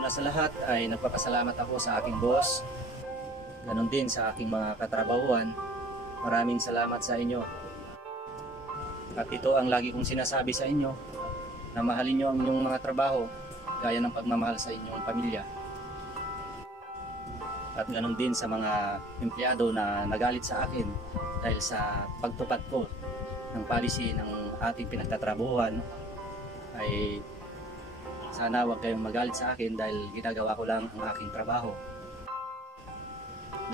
Una sa lahat ay nagpapasalamat ako sa aking boss, ganon din sa aking mga katrabahuan. Maraming salamat sa inyo. At ito ang lagi kong sinasabi sa inyo, na mahalin nyo ang inyong mga trabaho gaya ng pagmamahal sa inyong pamilya. At ganon din sa mga empleyado na nagalit sa akin dahil sa pagtupad ko ng policy ng ating pinagtatrabuhan, ay sana huwag kayong magalit sa akin dahil ginagawa ko lang ang aking trabaho.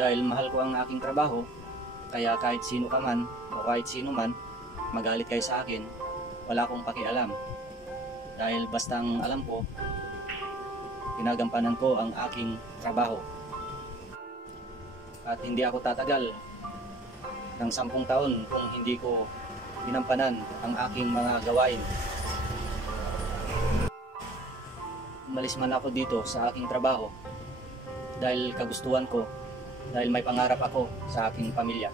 Dahil mahal ko ang aking trabaho, kaya kahit sino ka man o kahit sino man magalit kayo sa akin, wala akong pakialam. Dahil basta ang alam ko, ginagampanan ko ang aking trabaho. At hindi ako tatagal ng 10 taon kung hindi ko ginampanan ang aking mga gawain. Umalis man ako dito sa aking trabaho dahil kagustuhan ko, dahil may pangarap ako sa aking pamilya.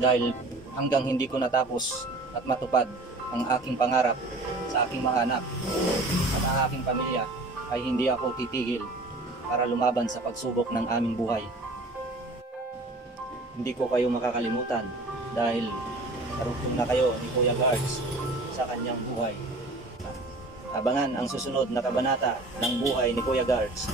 Dahil hanggang hindi ko natapos at matupad ang aking pangarap sa aking mga anak at ang aking pamilya, ay hindi ako titigil para lumaban sa pagsubok ng aming buhay. Hindi ko kayo makakalimutan dahil karugtong na kayo ni Kuya Guards sa kanyang buhay. Abangan ang susunod na kabanata ng buhay ni Kuya Guards